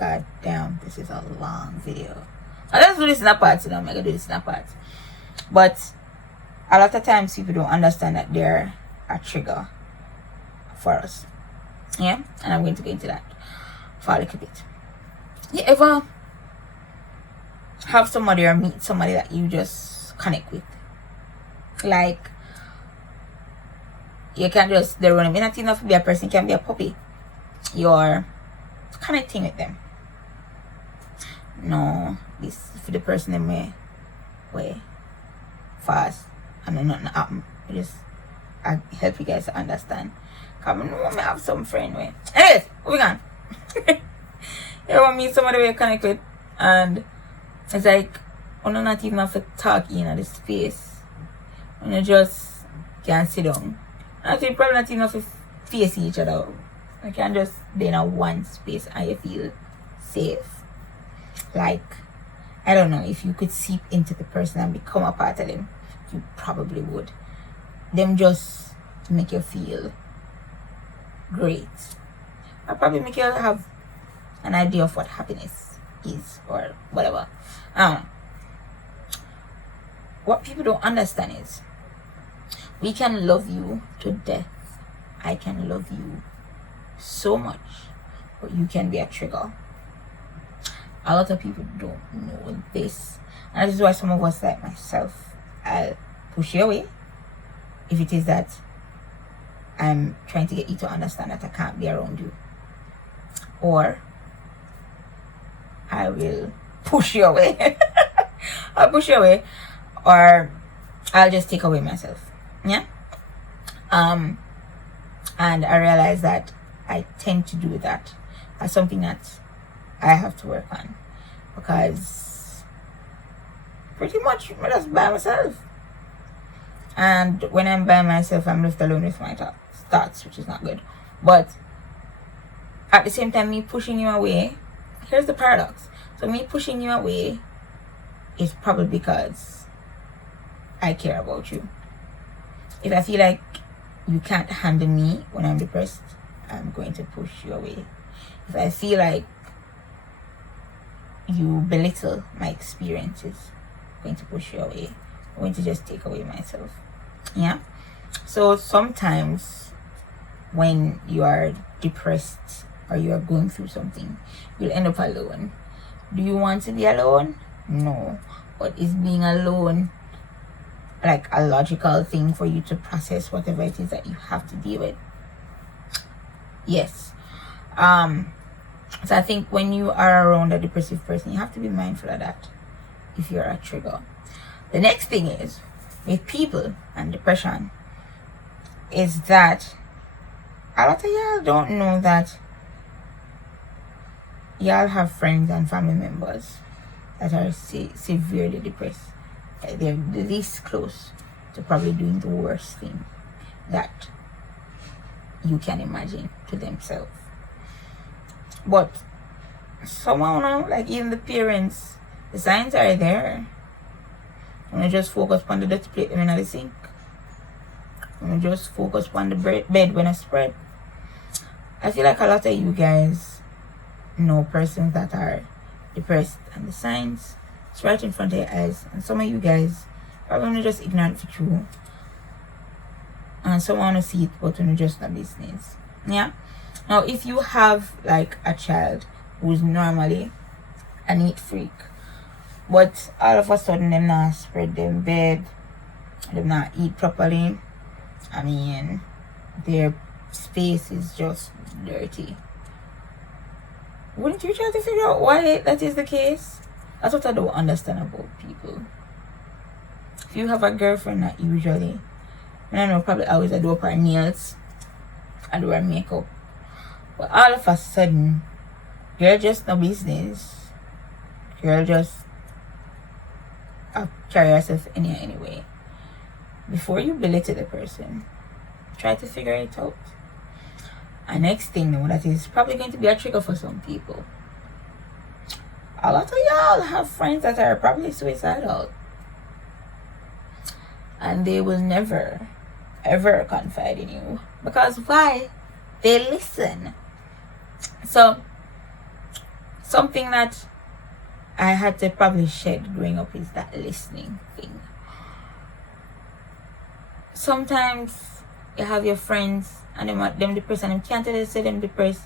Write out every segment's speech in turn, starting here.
God damn, this is a long video. Let's do this in a part, I'm gonna do this in a part. But a lot of times people don't understand that they're a trigger for us. Yeah, and I'm going to get into that for a little bit. You ever have somebody or meet somebody that you just connect with? Like, you can't just, they're running. It not enough to be a person, it can be a puppy. You're connecting with them. No, this for the person in way fast and then nothing happen. I help you guys to understand. Come on, I have some friend way. Anyways, moving on. You want to meet somebody we connect with, and it's like, you not even have to talk in the space. When you just can sit down. And you probably not even have to face each other. You can just be in a one space and you feel safe. Like, I don't know, if you could seep into the person and become a part of them, you probably would. Them just make you feel great. I'll probably make you have an idea of what happiness is or whatever. I don't know. What people don't understand is we can love you to death. I can love you so much, but you can be a trigger. A lot of people don't know this, and this is why some of us, like myself, I'll push you away if it is that I'm trying to get you to understand that I can't be around you, or I will push you away. I'll push you away, or I'll just take away myself. Yeah. And I realize that I tend to do that as something that I have to work on, because pretty much I'm just by myself, and when I'm by myself I'm left alone with my thoughts, which is not good. But at the same time, me pushing you away, here's the paradox. So me pushing you away is probably because I care about you. If I feel like you can't handle me when I'm depressed, I'm going to push you away. If I feel like you belittle my experiences, I'm going to push you away. I'm going to just take away myself. Yeah. So sometimes when you are depressed or you are going through something, you'll end up alone. Do you want to be alone? No. But is being alone like a logical thing for you to process whatever it is that you have to deal with? Yes. So I think when you are around a depressive person, you have to be mindful of that if you're a trigger. The next thing is with people and depression is that a lot of y'all don't know that y'all have friends and family members that are severely depressed. They're this close to probably doing the worst thing that you can imagine to themselves. But somehow, like even the parents, the signs are there. When you just focus on the dirty plate when I sink. When you just focus on the bed when I spread. I feel like a lot of you guys know persons that are depressed, and the signs, it's right in front of your eyes. And some of you guys probably just ignorant for true, and some want to see it, but you just not business. Yeah. Now, if you have like a child who's normally a neat freak, but all of a sudden them not spread them bed, them not eat properly, I mean, their space is just dirty, wouldn't you try to figure out why that is the case? That's what I don't understand about people. If you have a girlfriend that usually, I don't know, probably always I do up her nails, I do her makeup, but all of a sudden, girl just no business. Girl just carry herself anyway. Before you belittle the person, try to figure it out. And next thing though, that is probably going to be a trigger for some people. A lot of y'all have friends that are probably suicidal, and they will never ever confide in you. Because why? They listen. So something that I had to probably shed growing up is that listening thing. Sometimes you have your friends and them depressed and them can't tell you say them depressed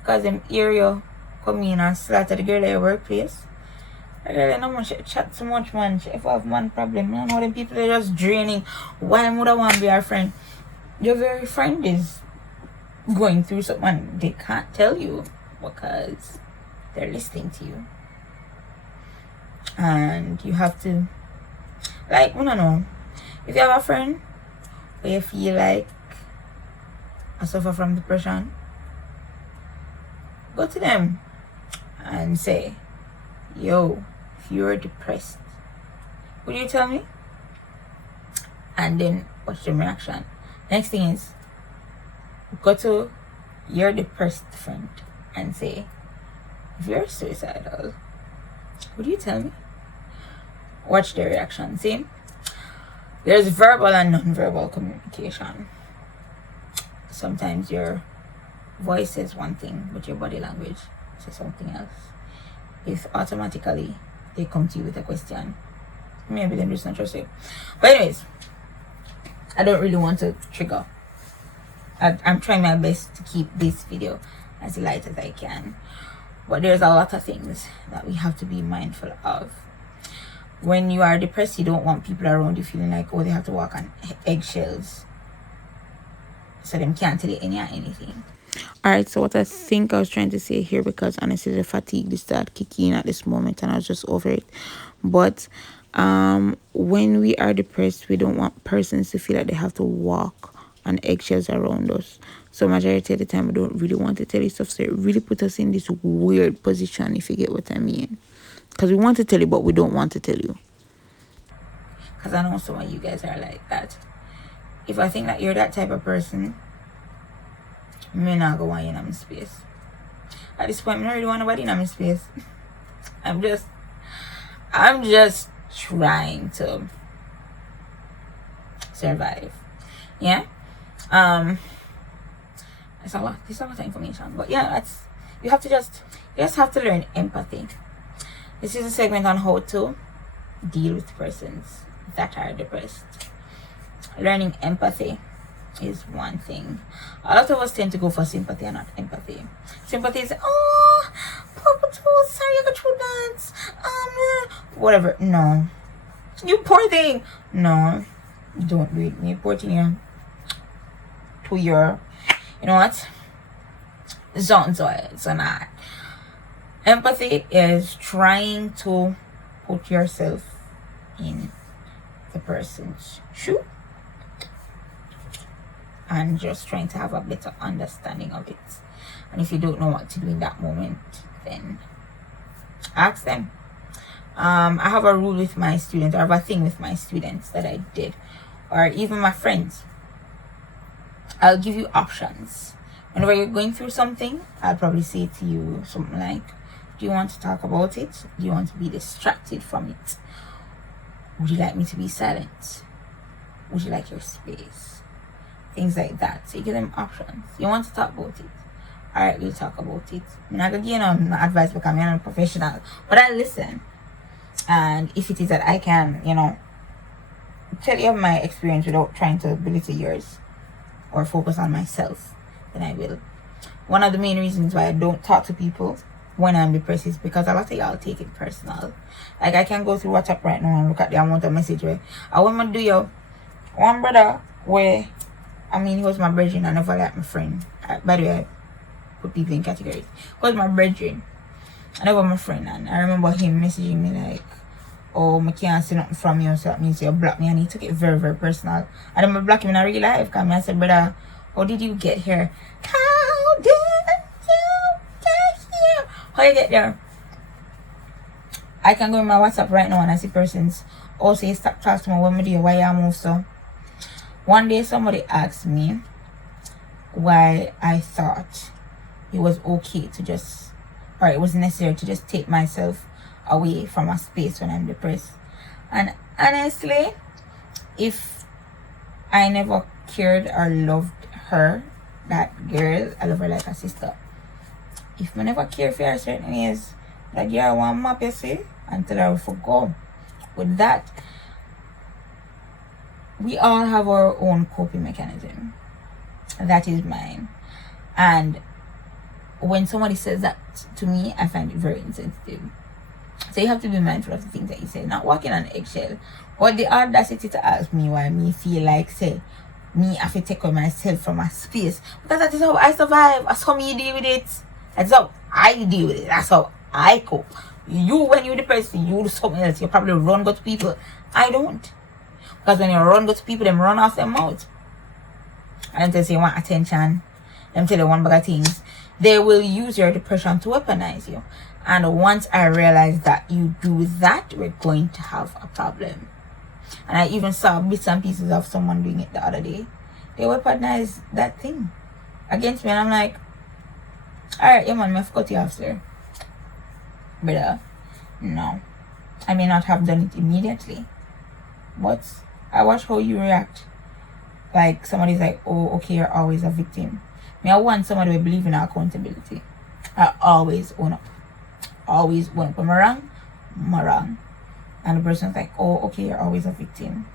because them hear you come in and slaughter the girl at your workplace. The girl ain't no much chat so much, man. If I have man problem, you know them people are just draining. Why would I want to be our friend? Your very friend is going through something they can't tell you because they're listening to you. And you have to, like, I don't know, if you have a friend where you feel like I suffer from depression, go to them and say, yo, if you're depressed, would you tell me? And then watch the reaction. Next thing is, go to your depressed friend and say, if you're suicidal, would you tell me? Watch their reaction. See, there's verbal and non-verbal communication. Sometimes your voice says one thing, but your body language says something else. If automatically they come to you with a question, maybe they're just not trust you. But anyways, I don't really want to trigger. I'm trying my best to keep this video as light as I can. But there's a lot of things that we have to be mindful of. When you are depressed, you don't want people around you feeling like, oh, they have to walk on eggshells, so them can't tell you anything. Alright, so what I think I was trying to say here, because honestly the fatigue just started kicking in at this moment and I was just over it. But when we are depressed, we don't want persons to feel like they have to walk on eggshells around us. So majority of the time we don't really want to tell you stuff, so it really puts us in this weird position, if you get what I mean. Because we want to tell you, but we don't want to tell you. Because I know some of you guys are like that. If I think that you're that type of person, I may not go on in my space. At this point, I don't really want nobody in my space. I'm just trying to survive. Yeah? It's a lot. There's a lot of information. But yeah, you just have to learn empathy. This is a segment on how to deal with persons that are depressed. Learning empathy is one thing. A lot of us tend to go for sympathy and not empathy. Sympathy is, oh, Papa, sorry I got through that. Whatever. No. You poor thing. No. Don't do it. Me poor thing. To your, you know what? So not. Empathy is trying to put yourself in the person's shoe and just trying to have a better understanding of it. And if you don't know what to do in that moment, then ask them. I have a rule with my students, or I have a thing with my students that I did, or even my friends. I'll give you options. Whenever you're going through something, I'll probably say to you something like, do you want to talk about it? Do you want to be distracted from it? Would you like me to be silent? Would you like your space? Things like that. So you give them options. You want to talk about it? Alright, we'll talk about it. I'm not going to give you no advice because I'm not a professional. But I listen. And if it is that I can, tell you my experience without trying to belittle yours or focus on myself, then I will. One of the main reasons why I don't talk to people when I'm depressed is because a lot of y'all take it personal. Like, I can go through WhatsApp right now and look at the amount of message where I want to do you. One brother where, he was my brethren. I never like my friend. By the way, I put people in categories. He was my brethren. I never my friend. And I remember him messaging me like, oh, I can't see nothing from you, so that means you block me. And he took it very, very personal. And then I blocked him in a real life. Because I said, brother, how did you get here? How did you get here? How you get there? I can go in my WhatsApp right now and I see persons, oh, say, stop talking to me, what me do, why you move so? One day somebody asked me why I thought it was okay to just, or it was necessary to just take myself away from a space when I'm depressed. And honestly, if I never cared or loved her, that girl, I love her like a sister, if I never care for her certain ways, that girl want map, you see, until I will forgo. With that, we all have our own coping mechanism. That is mine. And when somebody says that to me, I find it very insensitive. So you have to be mindful of the things that you say. Not walking on eggshell. But the audacity to ask me why me feel like, say, me have to take away myself from my space. Because that is how I survive. That's how me deal with it. That's how I deal with it. That's how I cope. You, when you're depressed, you do something else. You probably run go to people. I don't. Because when you run go to people, them run off their mouth. And they say you want attention. Them tell you one bag of things. They will use your depression to weaponize you. And once I realize that you do that, we're going to have a problem. And I even saw bits and pieces of someone doing it the other day. They weaponized that thing against me. And I'm like, alright, yeah man, I've cut you off, sir. Brother, no. I may not have done it immediately, but I watch how you react. Like somebody's like, oh, okay, you're always a victim. I want somebody to believe in accountability. I always own up. Always own up. Am I wrong? I'm wrong. And the person's like, oh, okay, you're always a victim.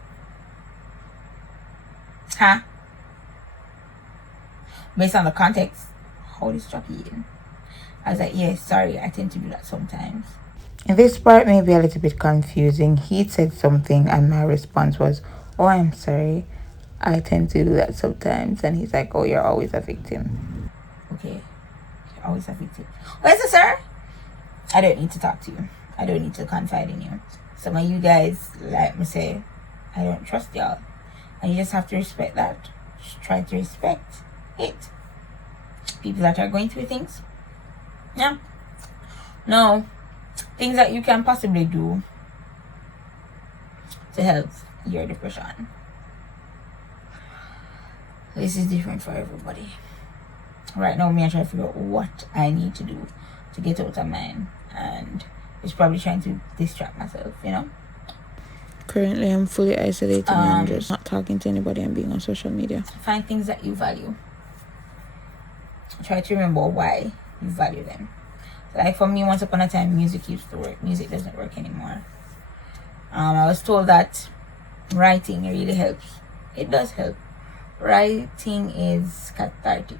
Huh? Based on the context, how this struck you in? I was like, yes, sorry, I tend to do that sometimes. And this part may be a little bit confusing. He said something and my response was, oh, I'm sorry, I tend to do that sometimes. And he's like, oh, you're always a victim. Okay, you're always a victim. What is it, sir? I don't need to talk to you. I don't need to confide in you. Some of you guys, like me say, I don't trust y'all. And you just have to respect that. Just try to respect it. People that are going through things. Yeah. No. Things that you can possibly do to help your depression. This is different for everybody. Right now, me, I try to figure out what I need to do to get out of mine. And it's probably trying to distract myself, you know? Currently, I'm fully isolated and just not talking to anybody and being on social media. Find things that you value. Try to remember why you value them. Like for me, once upon a time, music used to work. Music doesn't work anymore. I was told that writing really helps. It does help. Writing is cathartic.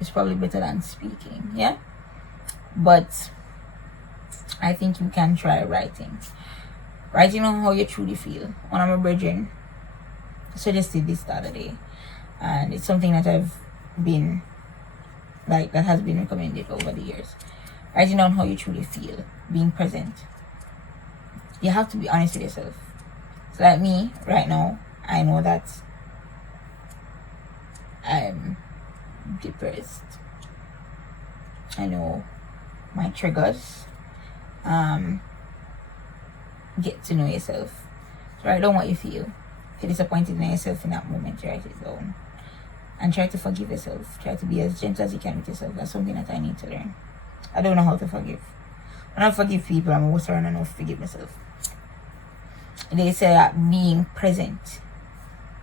It's probably better than speaking, yeah? But I think you can try writing. Writing on how you truly feel. One of my brethren suggested this the other day. And it's something that I've been, like, that has been recommended over the years. Writing down how you truly feel. Being present. You have to be honest with yourself. So like me, right now, I know that I'm depressed. I know my triggers. Get to know yourself. So write down what you feel. If you're disappointed in yourself in that moment, write it down. And try to forgive yourself. Try to be as gentle as you can with yourself. That's something that I need to learn. I don't know how to forgive. When I forgive people, I'm also learning how to forgive myself. They say that being present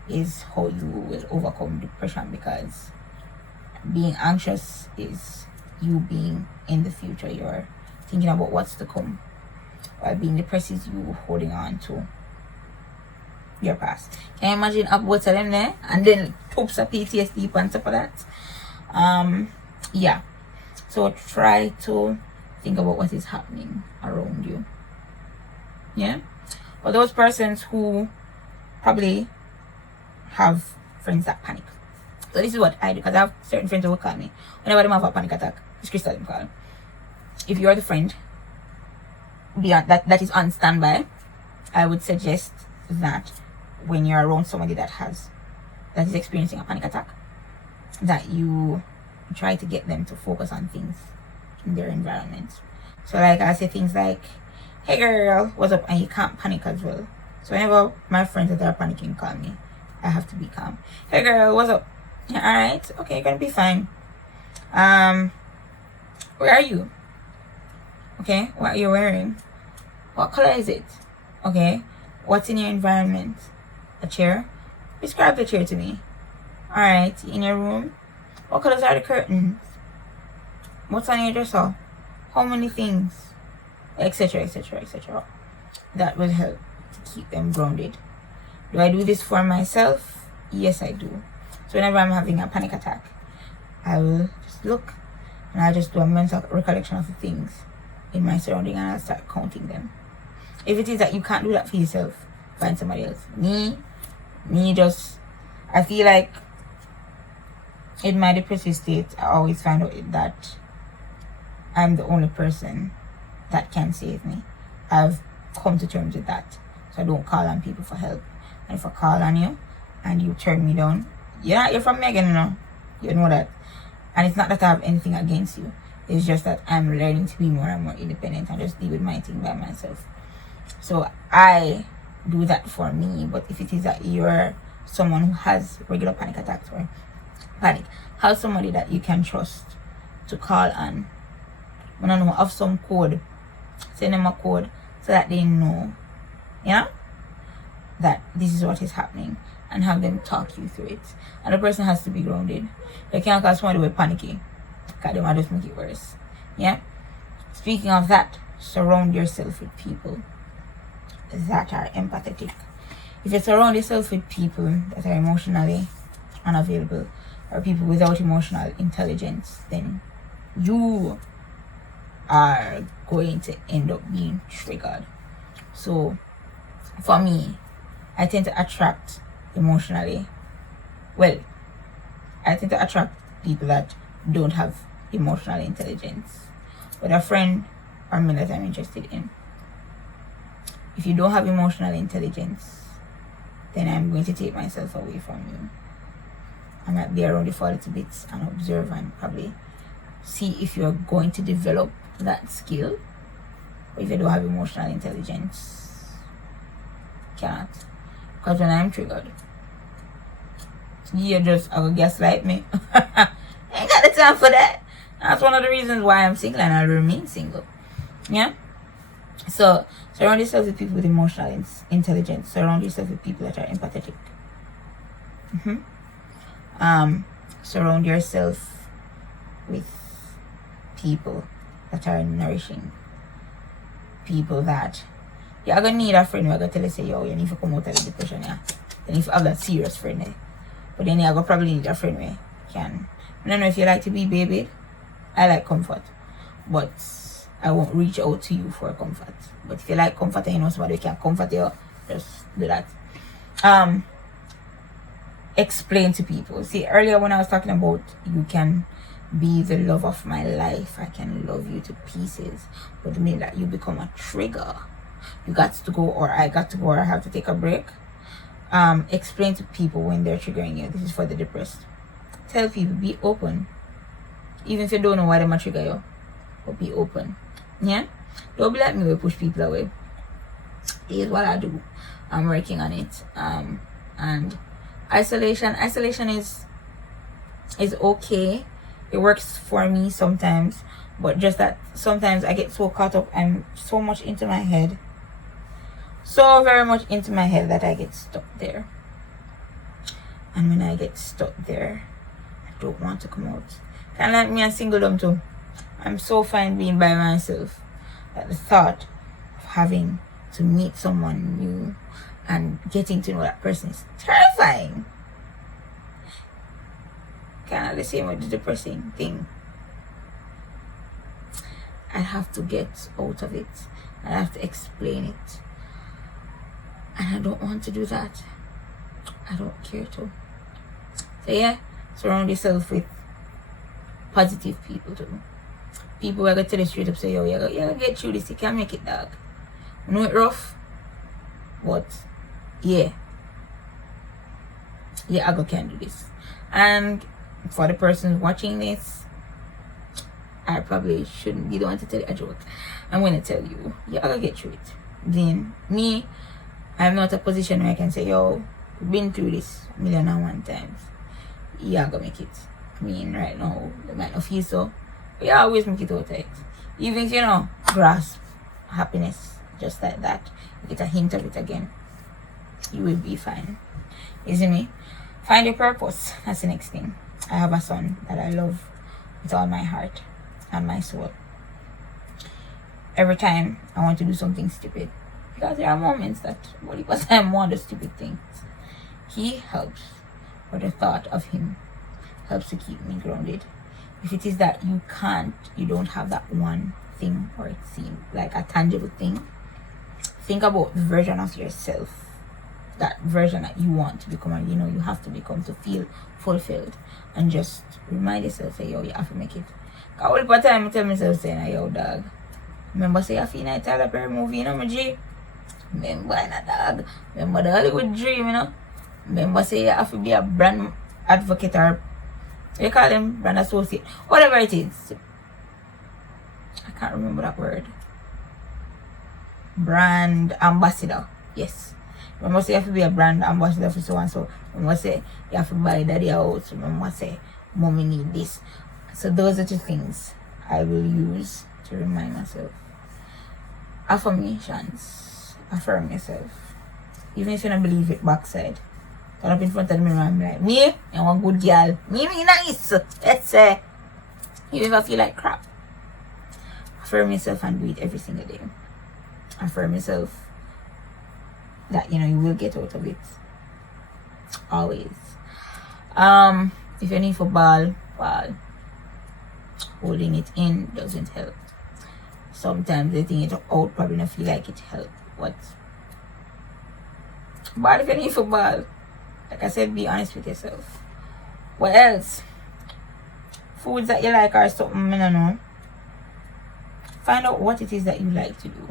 is how you will overcome depression, because being anxious is you being in the future. You're thinking about what's to come, while being depressed is you holding on to your past. Can you imagine upwards of them there and then topes of PTSD on top of that? Yeah, so try to think about what is happening around you. Yeah, for those persons who probably have friends that panic, so this is what I do, because I have certain friends who will call me whenever they have a panic attack. It's Crystal them call. If you are the friend beyond that is on standby, I would suggest that when you're around somebody that is experiencing a panic attack, that you try to get them to focus on things in their environment. So like I say things like, hey girl, what's up? And you can't panic as well. So whenever my friends that are panicking call me, I have to be calm. Hey girl, what's up? Yeah, alright, okay, you're gonna be fine. Where are you? Okay, what are you wearing? What color is it? Okay, what's in your environment? A chair? Describe the chair to me. Alright, in your room? What colors are the curtains? What's on your dresser? How many things? Etc. etc. etc. That will help to keep them grounded. Do I do this for myself? Yes, I do. So whenever I'm having a panic attack, I will just look and I'll just do a mental recollection of the things in my surrounding and I'll start counting them. If it is that you can't do that for yourself, find somebody else. Me just, I feel like in my depressive state, I always find out that I'm the only person that can save me. I've come to terms with that. So I don't call on people for help. And if I call on you and you turn me down, you're not, you're from me again, you know. You know that. And it's not that I have anything against you. It's just that I'm learning to be more and more independent and just deal with my thing by myself. So I do that for me. But if it is that you're someone who has regular panic attacks or panic, have somebody that you can trust to call on. When I know have some code, send them a code so that they know, you know, that this is what is happening, and have them talk you through it. And the person has to be grounded. You can't call somebody with panicky, because they might just make it worse. Yeah. Speaking of that, surround yourself with people that are empathetic. If you surround yourself with people that are emotionally unavailable or people without emotional intelligence, then you are going to end up being triggered. So for me, I tend to attract people that don't have emotional intelligence. But a friend or me that I'm interested in, if you don't have emotional intelligence, then I'm going to take myself away from you. I might be around you for a little bit and observe and probably see if you're going to develop that skill. But if you don't have emotional intelligence, cannot. Because when I'm triggered, you just gaslight me. Ain't got the time for that. That's one of the reasons why I'm single and I'll remain single. Yeah? So, surround yourself with people with emotional intelligence. Surround yourself with people that are empathetic. Surround yourself with people that are nourishing. People that you're gonna need a friend who's gonna tell you, say, yo, you need to come out of the depression, yeah. You need to have that serious friend there. But then you're gonna probably need a friend where can. I don't know if you like to be babied. I like comfort. But I won't reach out to you for comfort. But if you like comfort and you know somebody who can comfort you, just do that. Explain to people. See, earlier when I was talking about you can be the love of my life, I can love you to pieces, but the minute that you become a trigger, you got to go, or I got to go, or I have to take a break. Explain to people when they're triggering you. This is for the depressed. Tell people, be open. Even if you don't know why they might trigger you, but be open. Yeah? Don't be like me, we push people away. Here's what I do. I'm working on it. And isolation is okay. It works for me sometimes, but just that sometimes I get so caught up, I'm so much into my head, so very much into my head, that I get stuck there. And when I get stuck there, I don't want to come out. Kind of like me and singledom too. I'm so fine being by myself that the thought of having to meet someone new and getting to know that person is terrifying. Kind of the same with the depressing thing. I have to get out of it. I have to explain it. And I don't want to do that. I don't care to. So yeah, surround yourself with positive people too. People who are going to tell you straight up, say, yo, you're going to get through this. You can make it, dog. I know it rough, but yeah, I can do this. And for the person watching this, I probably shouldn't be the one to tell you a joke. I'm going to tell you, you're going to get through it. Then me, I'm not a position where I can say, yo, we've been through this 1,000,001 times. You're going to make it. I mean, right now, you might not feel so, but you always make it out of it. Even if you know, grasp happiness just like that, you get a hint of it again, you will be fine. You see me? Find your purpose. That's the next thing. I have a son that I love with all my heart. and my soul. Every time I want to do something stupid, because there are moments that what it was I want to stupid things, he helps, or the thought of him helps to keep me grounded. If it is that you don't have that one thing, or it seems like a tangible thing, think about the version of yourself, that version that you want to become, and you have to become to feel fulfilled, and just remind yourself, say, yo, you have to make it. Cause all the time I tell myself, saying, yo, dog, remember say I feel like Tyler Perry movie, my G? Remember dog, remember the Hollywood dream, remember say you have to be a brand advocate, or you call them brand associate, whatever it is. I can't remember that word. Brand ambassador. Yes. Remember say you have to be a brand ambassador for so and so. Remember say you have to buy daddy a house. Remember say mommy need this. So those are the things I will use to remind myself. Affirmations. Affirm yourself. Even if you don't believe it, backside. Turn up in front of the mirror and be like, me, I want good girl. Me nice. Let's say. Even if I feel like crap. Affirm yourself and do it every single day. Affirm yourself that you will get out of it. Always. If you need for ball, holding it in doesn't help. Sometimes letting it out probably not feel like it helps. But if you need for ball, like I said, be honest with yourself. What else? Foods that you like or something, I don't know. Find out what it is that you like to do.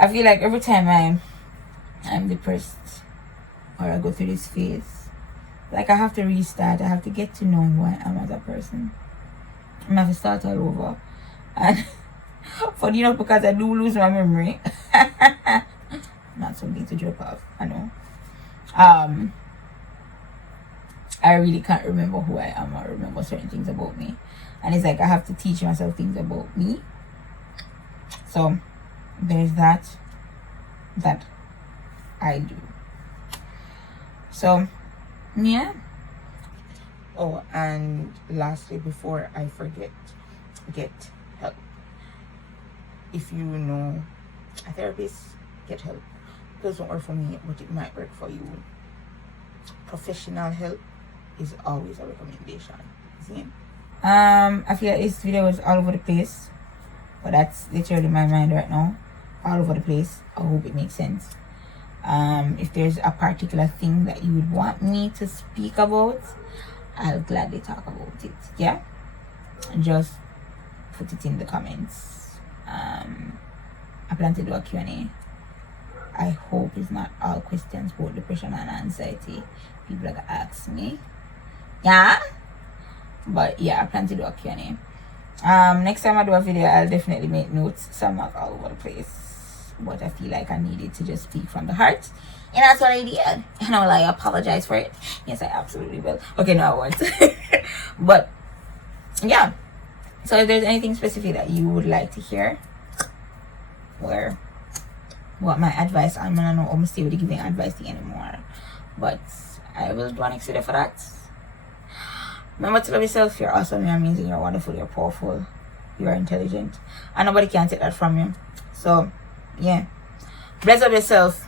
I feel like every time I'm depressed or I go through this phase, like I have to restart. I have to get to know who I am as a person. I have to start all over. And funny enough, because I do lose my memory. Not something to joke off, I know. I really can't remember who I am or remember certain things about me. And it's like I have to teach myself things about me. So there's that I do. So yeah. Oh, and lastly, before I forget, get help. If you know a therapist, get help. It doesn't work for me, but it might work for you. Professional help is always a recommendation. See? I feel like this video is all over the place, but that's literally my mind right now. All over the place. I hope it makes sense. If there's a particular thing that you would want me to speak about, I'll gladly talk about it. Yeah, just put it in the comments. I plan to do a Q&A. I hope it's not all questions about depression and anxiety people are gonna ask me. Yeah, but yeah, I plan to do a Q&A. Next time I do a video, I'll definitely make notes, so I'm not all over the place, but I feel like I needed to just speak from the heart, and that's what I did. And I apologize for it. Yes, I absolutely will. Okay, no, I won't. But yeah, so if there's anything specific that you would like to hear, or what my advice, I'm gonna know I'm still giving advice anymore, but I will do an next video for that. Remember to love yourself. You're awesome, you're amazing, you're wonderful, you're powerful, you're intelligent, and nobody can take that from you. So yeah, bless up yourself.